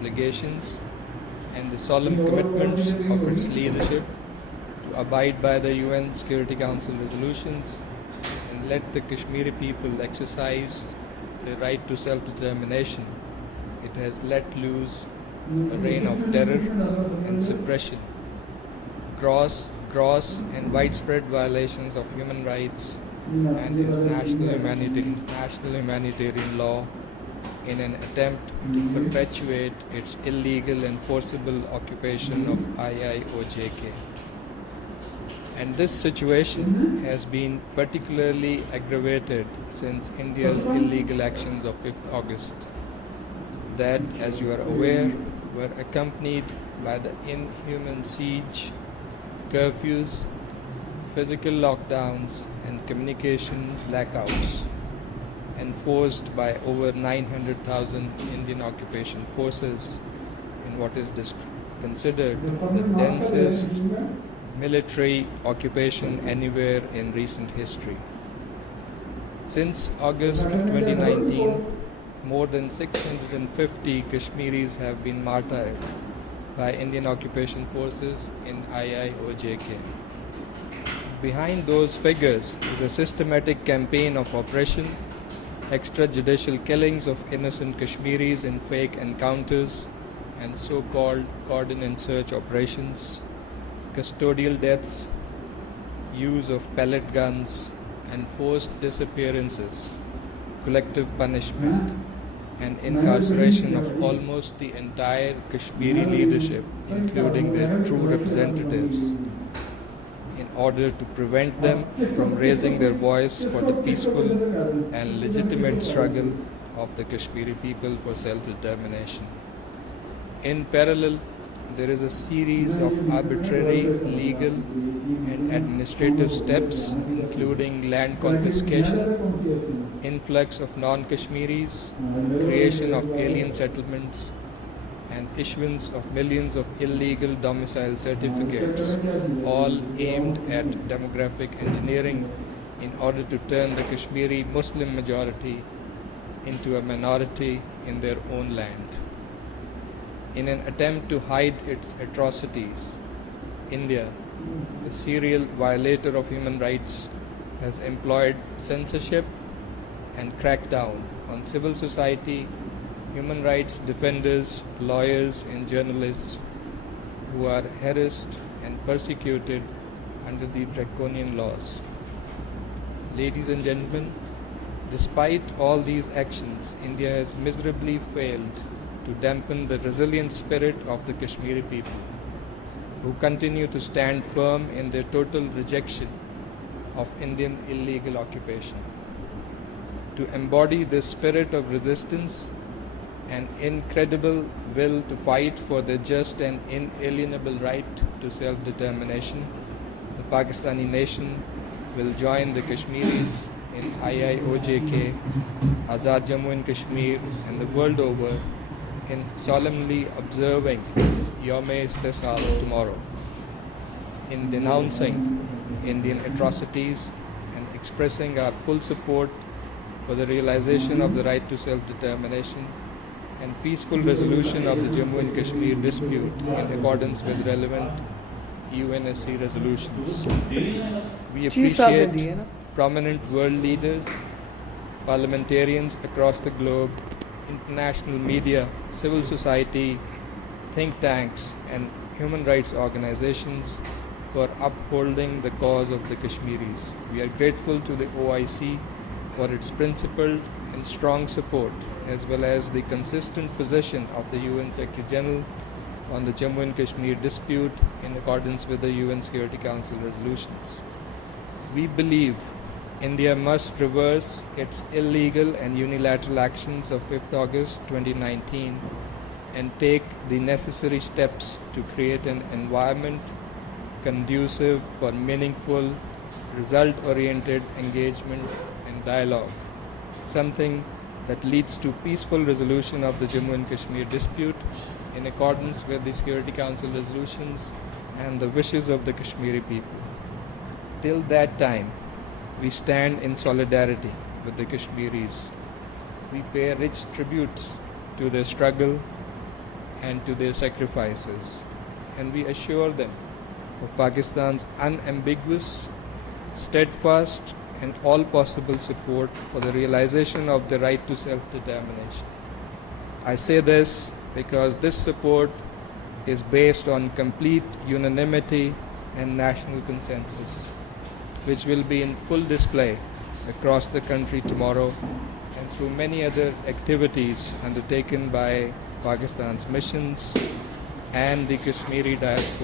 obligations and the solemn commitments of its leadership to abide by the UN Security Council resolutions and let the Kashmiri people exercise their right to self-determination, it has let loose a reign of terror and suppression, gross and widespread violations of human rights and international humanitarian law in an attempt to perpetuate its illegal and forcible occupation of IIOJK. And this situation has been particularly aggravated since India's illegal actions of 5th August that, as you are aware, were accompanied by the inhuman siege, curfews, physical lockdowns, and communication blackouts enforced by over 900,000 Indian occupation forces in what is considered the densest military occupation anywhere in recent history. Since August 2019, more than 650 Kashmiris have been martyred by Indian occupation forces in IIOJK. Behind those figures is a systematic campaign of oppression, extrajudicial killings of innocent Kashmiris in fake encounters and so-called cordon and search operations, custodial deaths, use of pellet guns, and forced disappearances, collective punishment, and incarceration of almost the entire Kashmiri leadership, including their true representatives, in order to prevent them from raising their voice for the peaceful and legitimate struggle of the Kashmiri people for self-determination. In parallel, there is a series of arbitrary legal and administrative steps, including land confiscation, influx of non-Kashmiris, creation of alien settlements, and issuance of millions of illegal domicile certificates, all aimed at demographic engineering in order to turn the Kashmiri Muslim majority into a minority in their own land. In an attempt to hide its atrocities, India, the serial violator of human rights, has employed censorship and crackdown on civil society, human rights defenders, lawyers, and journalists who are harassed and persecuted under the draconian laws. Ladies and gentlemen, despite all these actions, India has miserably failed to dampen the resilient spirit of the Kashmiri people, who continue to stand firm in their total rejection of Indian illegal occupation. To embody this spirit of resistance and incredible will to fight for their just and inalienable right to self-determination, the Pakistani nation will join the Kashmiris in IIOJK, Azad Jammu and Kashmir, and the world over in solemnly observing Yawm-e-Istisal tomorrow, in denouncing Indian atrocities and expressing our full support for the realization of the right to self-determination and peaceful resolution of the Jammu and Kashmir dispute in accordance with relevant UNSC resolutions. We appreciate prominent world leaders, parliamentarians across the globe, international media, civil society, think tanks, and human rights organizations for upholding the cause of the Kashmiris. We are grateful to the OIC for its principled and strong support, as well as the consistent position of the UN Secretary General on the Jammu and Kashmir dispute in accordance with the UN Security Council resolutions. We believe India must reverse its illegal and unilateral actions of 5th August 2019 and take the necessary steps to create an environment conducive for meaningful, result-oriented engagement and dialogue, something that leads to peaceful resolution of the Jammu and Kashmir dispute in accordance with the Security Council resolutions and the wishes of the Kashmiri people. Till that time, we stand in solidarity with the Kashmiris. We pay rich tributes to their struggle and to their sacrifices, and we assure them of Pakistan's unambiguous, steadfast, and all possible support for the realization of the right to self-determination. I say this because this support is based on complete unanimity and national consensus, which will be in full display across the country tomorrow and through many other activities undertaken by Pakistan's missions and the Kashmiri diaspora.